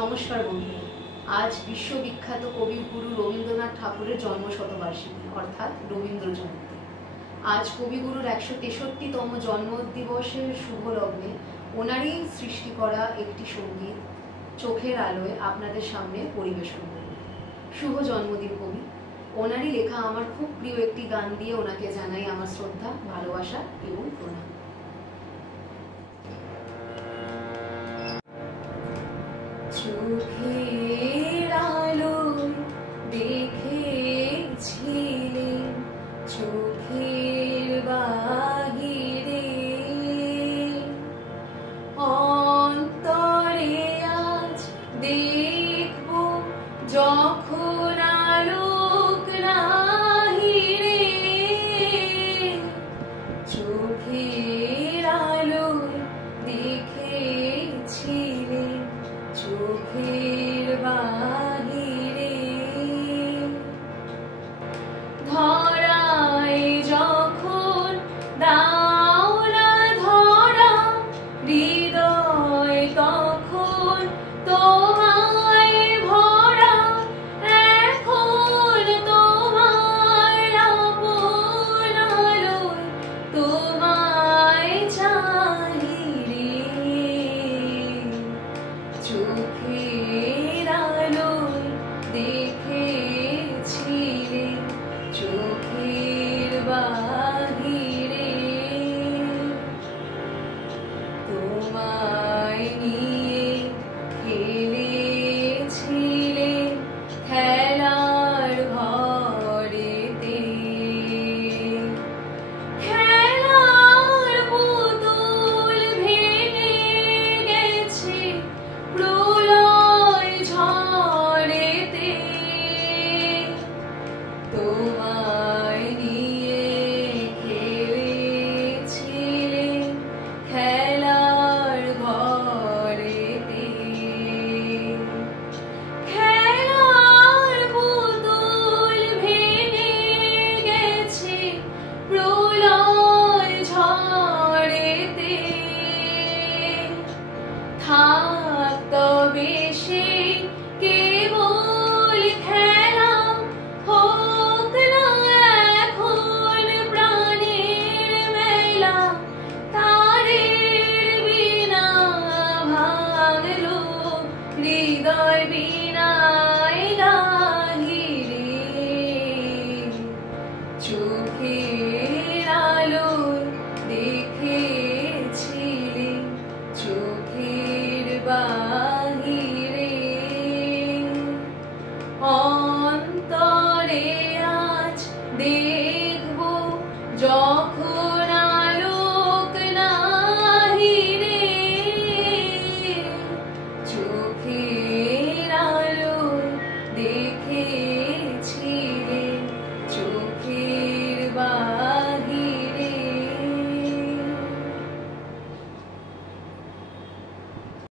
নমস্কার বন্ধুরা। আজ বিশ্ববিখ্যাত কবিগুরু রবীন্দ্রনাথ ঠাকুরের জন্মশতবার্ষিকী অর্থাৎ রবীন্দ্র জয়ন্তী। আজ কবিগুরুর ১৬৩তম জন্মদিবসের শুভ লগ্নে ওনারই সৃষ্টি করা একটি সঙ্গীত চোখের আলোয় আপনাদের সামনে পরিবেশন করব। শুভ জন্মদিন কবি। ওনারই লেখা আমার খুব প্রিয় একটি গান দিয়ে ওনাকে জানাই আমার শ্রদ্ধা, ভালোবাসা এবং প্রণাম। চোখের আলোয় দেখেছিলেন চোখের বাহিরে, অন্তরে আজ দেখব যখন আলোক নাহিরে। চোখের আলোয় দেখেছিলেন চোখের বাহিরে, ধরায় যখন দাও না ধরা হৃদয় তখন তোমায় ভরা। এখন তোমার আপন আলোয় তোমায় চাহিরে। চোখের আলোয় দেখেছিলেন চোখের বাহিরে, তোমায় নিয়ে খেলেছিলেন খেলার ঘরেতে। খেলার পুতুল ভেঙে গেছে প্রলয় ঝড়েতে। তোমায় নিয়ে খেলেছিলেন খেলার ঘরেতে। খেলার পুতুল ভেঙে গেছে প্রলয় ঝড়েতে। থাক তবে সে কেবল খেলা, হোক না এখন প্রাণের মেলা। তারের বিনা ভাঙলো হৃদয় বিনা